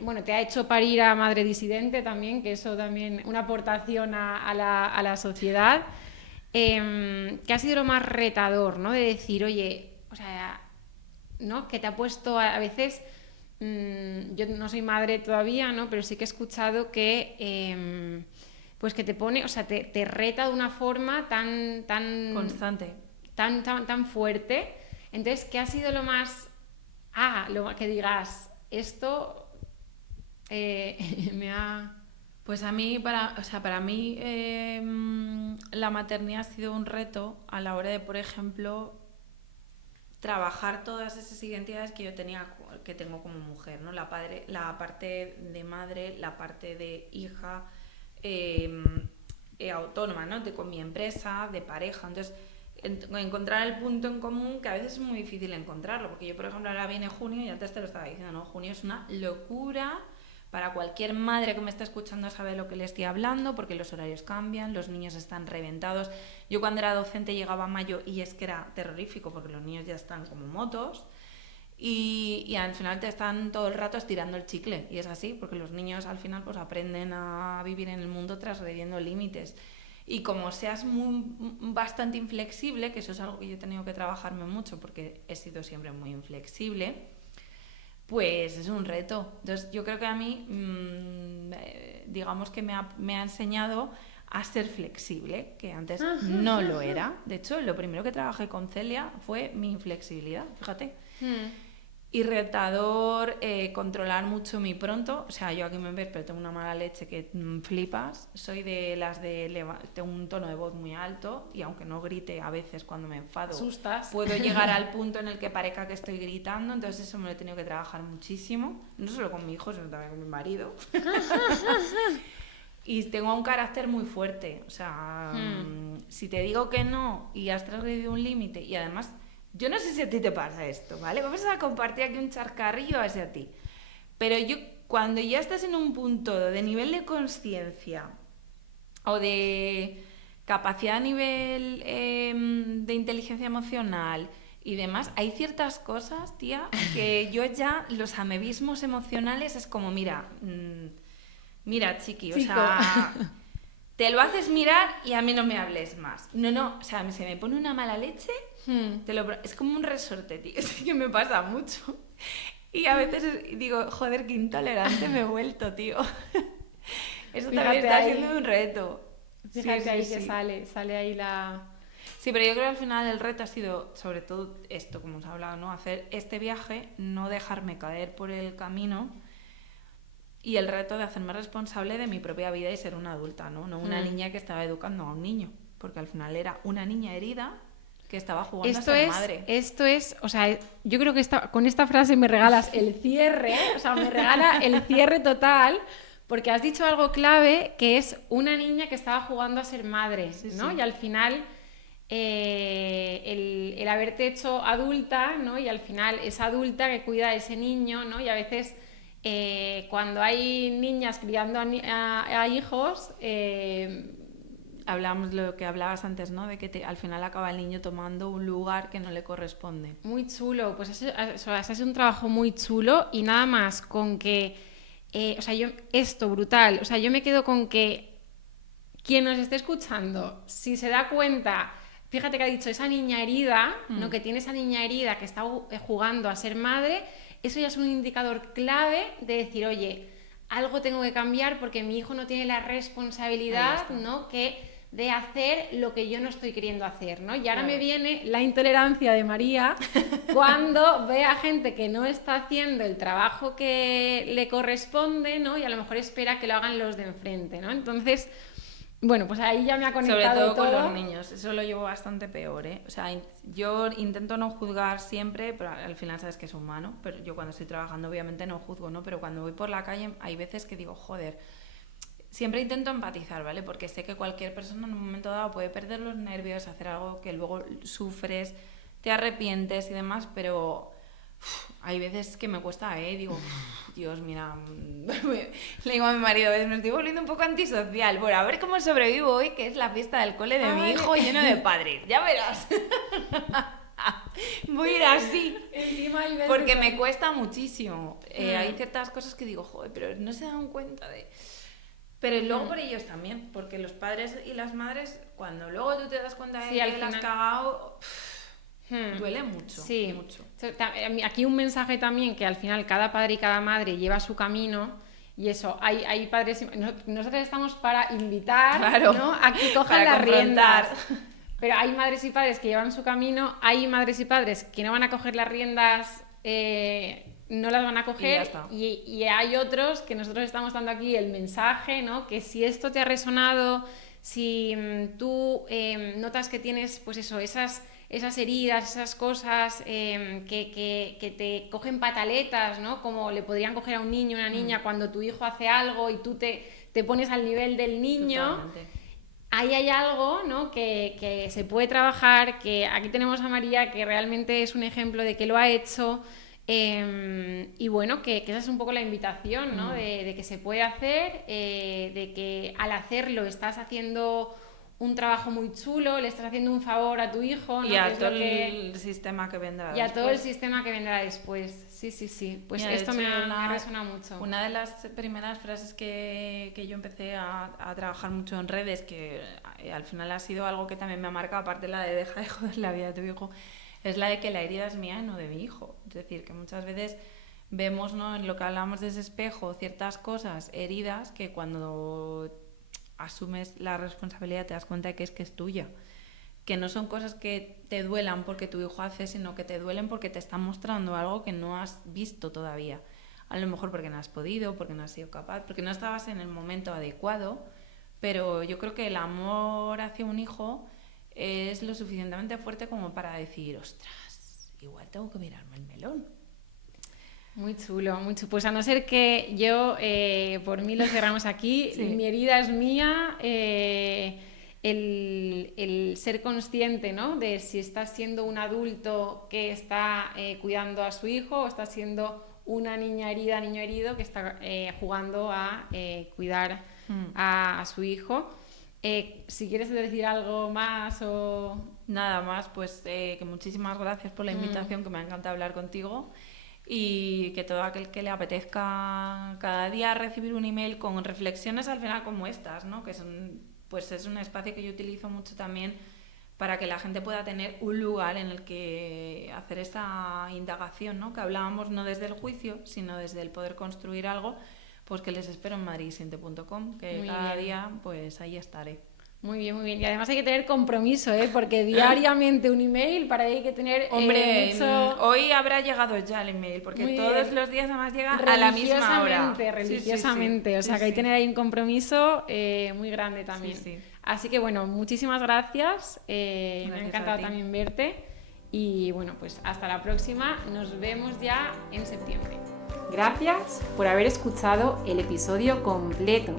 Bueno, te ha hecho parir a madre disidente también, que eso también, una aportación a la sociedad. Que ha sido lo más retador, ¿no? De decir, oye, o sea, ¿no? Que te ha puesto a veces, yo no soy madre todavía, ¿no? Pero sí que he escuchado que, pues que te pone, o sea, te reta de una forma tan constante, tan fuerte. Entonces, ¿qué ha sido lo más, lo que digas, esto me ha... Pues a mí, para mí la maternidad ha sido un reto a la hora de, por ejemplo, trabajar todas esas identidades que yo tengo como mujer, ¿no? La parte de madre, la parte de hija, autónoma, ¿no? Con mi empresa, de pareja. Entonces, encontrar el punto en común, que a veces es muy difícil encontrarlo, porque yo, por ejemplo, ahora viene junio y antes te lo estaba diciendo, ¿no? Junio es una locura. Para cualquier madre que me esté escuchando sabe de lo que le estoy hablando, porque los horarios cambian, los niños están reventados. Yo cuando era docente llegaba a mayo y es que era terrorífico, porque los niños ya están como motos y al final te están todo el rato estirando el chicle. Y es así, porque los niños al final pues aprenden a vivir en el mundo transgrediendo límites. Y como seas bastante inflexible, que eso es algo que yo he tenido que trabajarme mucho, porque he sido siempre muy inflexible, pues es un reto. Entonces yo creo que a mí, digamos que me ha enseñado a ser flexible, que antes no lo era. De hecho, lo primero que trabajé con Celia fue mi inflexibilidad, fíjate. Y retador, controlar mucho mi pronto. O sea, yo aquí me ves, pero tengo una mala leche que flipas. Soy de las tengo un tono de voz muy alto y aunque no grite a veces cuando me enfado, asustas. Puedo llegar al punto en el que parezca que estoy gritando. Entonces eso me lo he tenido que trabajar muchísimo. No solo con mi hijo, sino también con mi marido. Y tengo un carácter muy fuerte. O sea, si te digo que no y has transgredido un límite y además... Yo no sé si a ti te pasa esto, ¿vale? Vamos a compartir aquí un charcarrillo hacia ti. Pero cuando ya estás en un punto de nivel de conciencia o de capacidad a nivel de inteligencia emocional y demás, hay ciertas cosas, tía, que yo ya, los amebismos emocionales es como, mira, chiqui, o sea... Te lo haces mirar y a mí no me hables más. No, o sea, se me pone una mala leche, es como un resorte, tío, es que me pasa mucho. Y a veces digo, joder, qué intolerante me he vuelto, tío. Eso también está siendo un reto. Fíjate ahí que sale ahí la... Sí, pero yo creo que al final el reto ha sido, sobre todo esto, como os he hablado, ¿no? Hacer este viaje, no dejarme caer por el camino... Y el reto de hacerme responsable de mi propia vida y ser una adulta, ¿no? No una niña que estaba educando a un niño, porque al final era una niña herida que estaba jugando a ser madre. Esto es, o sea, yo creo que con esta frase me regalas el cierre, o sea, me regala el cierre total, porque has dicho algo clave, que es una niña que estaba jugando a ser madre, ¿no? Sí. Y al final... el haberte hecho adulta, ¿no? Y al final esa adulta que cuida a ese niño, ¿no? Y a veces... cuando hay niñas criando a hijos, hablamos lo que hablabas antes, ¿no? De que al final acaba el niño tomando un lugar que no le corresponde. Muy chulo, pues eso es un trabajo muy chulo y nada más con que, o sea, esto brutal, o sea, yo me quedo con que quien nos esté escuchando, si se da cuenta, fíjate que ha dicho esa niña herida, ¿no? Que tiene esa niña herida que está jugando a ser madre. Eso ya es un indicador clave de decir, oye, algo tengo que cambiar porque mi hijo no tiene la responsabilidad, ¿no? de hacer lo que yo no estoy queriendo hacer, ¿no? Y ahora me viene la intolerancia de María cuando ve a gente que no está haciendo el trabajo que le corresponde, ¿no? Y a lo mejor espera que lo hagan los de enfrente, ¿no? Entonces... Bueno, pues ahí ya me ha conectado sobre todo con los niños, eso lo llevo bastante peor, ¿eh? O sea, yo intento no juzgar siempre, pero al final sabes que es humano, pero yo cuando estoy trabajando obviamente no juzgo, ¿no? Pero cuando voy por la calle hay veces que digo, joder, siempre intento empatizar, ¿vale? Porque sé que cualquier persona en un momento dado puede perder los nervios, hacer algo que luego sufres, te arrepientes y demás, pero hay veces que me cuesta, digo, Dios, mira, le digo a mi marido, a veces me estoy volviendo un poco antisocial. Bueno, a ver cómo sobrevivo hoy, que es la fiesta del cole de mi hijo lleno de padres, ya verás. Voy a ir así, porque me cuesta muchísimo. Hay ciertas cosas que digo, joder, pero no se dan cuenta de... Pero luego por ellos también, porque los padres y las madres, cuando luego tú te das cuenta de que la has cagado, duele mucho, mucho. Aquí un mensaje también, que al final cada padre y cada madre lleva su camino, y eso, hay padres... Nosotros estamos para invitar, claro, ¿no?, a que cojan las riendas. Pero hay madres y padres que llevan su camino, hay madres y padres que no van a coger las riendas, no las van a coger, y hay otros que nosotros estamos dando aquí el mensaje, ¿no?, que si esto te ha resonado, si tú notas que tienes, pues eso, esas heridas, esas cosas que te cogen pataletas, ¿no?, como le podrían coger a un niño o una niña cuando tu hijo hace algo y tú te pones al nivel del niño. Totalmente. Ahí hay algo, ¿no?, que se puede trabajar, que aquí tenemos a María, que realmente es un ejemplo de que lo ha hecho, y bueno, que esa es un poco la invitación, ¿no?, de que se puede hacer, de que al hacerlo estás haciendo un trabajo muy chulo, le estás haciendo un favor a tu hijo, ¿no?, y a todo el sistema que vendrá después. Y a todo el sistema que vendrá después. Sí. Pues mira, esto me ha resonado mucho. Una de las primeras frases que yo empecé a trabajar mucho en redes, que al final ha sido algo que también me ha marcado, aparte de la de deja de joder la vida de tu hijo, es la de que la herida es mía y no de mi hijo. Es decir, que muchas veces vemos, ¿no?, en lo que hablamos de ese espejo, ciertas cosas, heridas, que cuando asumes la responsabilidad te das cuenta de que es tuya, que no son cosas que te duelan porque tu hijo hace, sino que te duelen porque te están mostrando algo que no has visto todavía, a lo mejor porque no has podido, porque no has sido capaz, porque no estabas en el momento adecuado. Pero yo creo que el amor hacia un hijo es lo suficientemente fuerte como para decir, ostras, igual tengo que mirarme el melón. Muy chulo, muy chulo. Pues a no ser que yo, por mí lo cerramos aquí, mi herida es mía, el ser consciente, ¿no?, de si estás siendo un adulto que está cuidando a su hijo o estás siendo una niña herida, niño herido que está jugando a cuidar a su hijo. Si quieres decir algo más o... Nada más, pues que muchísimas gracias por la invitación, que me ha encantado hablar contigo. Y que todo aquel que le apetezca cada día recibir un email con reflexiones al final como estas, ¿no?, que son, pues es un espacio que yo utilizo mucho también para que la gente pueda tener un lugar en el que hacer esa indagación, ¿no?, que hablábamos no desde el juicio, sino desde el poder construir algo, pues que les espero en madridsiente.com, que muy cada bien. Día pues ahí estaré. Muy bien, muy bien. Y además hay que tener compromiso, porque diariamente un email, para ahí hay que tener... Hombre, mucho... hoy habrá llegado ya el email, porque muy todos bien. Los días además llega a la misma hora. Religiosamente, sí. O sea que hay que tener ahí un compromiso muy grande también. Sí. Así que bueno, muchísimas gracias. Me ha encantado también verte. Y bueno, pues hasta la próxima. Nos vemos ya en septiembre. Gracias por haber escuchado el episodio completo.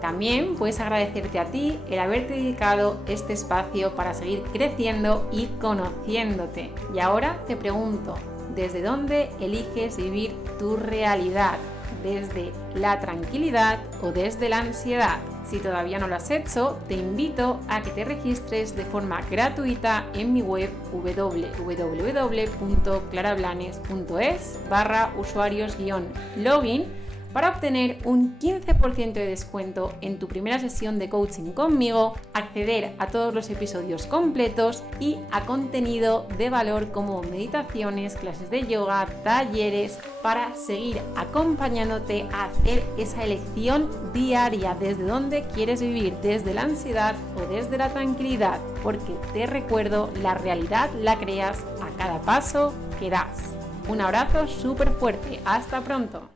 También puedes agradecerte a ti el haberte dedicado este espacio para seguir creciendo y conociéndote. Y ahora te pregunto, ¿desde dónde eliges vivir tu realidad? ¿Desde la tranquilidad o desde la ansiedad? Si todavía no lo has hecho, te invito a que te registres de forma gratuita en mi web www.clarablanes.es/usuarios-login para obtener un 15% de descuento en tu primera sesión de coaching conmigo, acceder a todos los episodios completos y a contenido de valor como meditaciones, clases de yoga, talleres, para seguir acompañándote a hacer esa elección diaria desde dónde quieres vivir, desde la ansiedad o desde la tranquilidad, porque te recuerdo, la realidad la creas a cada paso que das. Un abrazo súper fuerte, hasta pronto.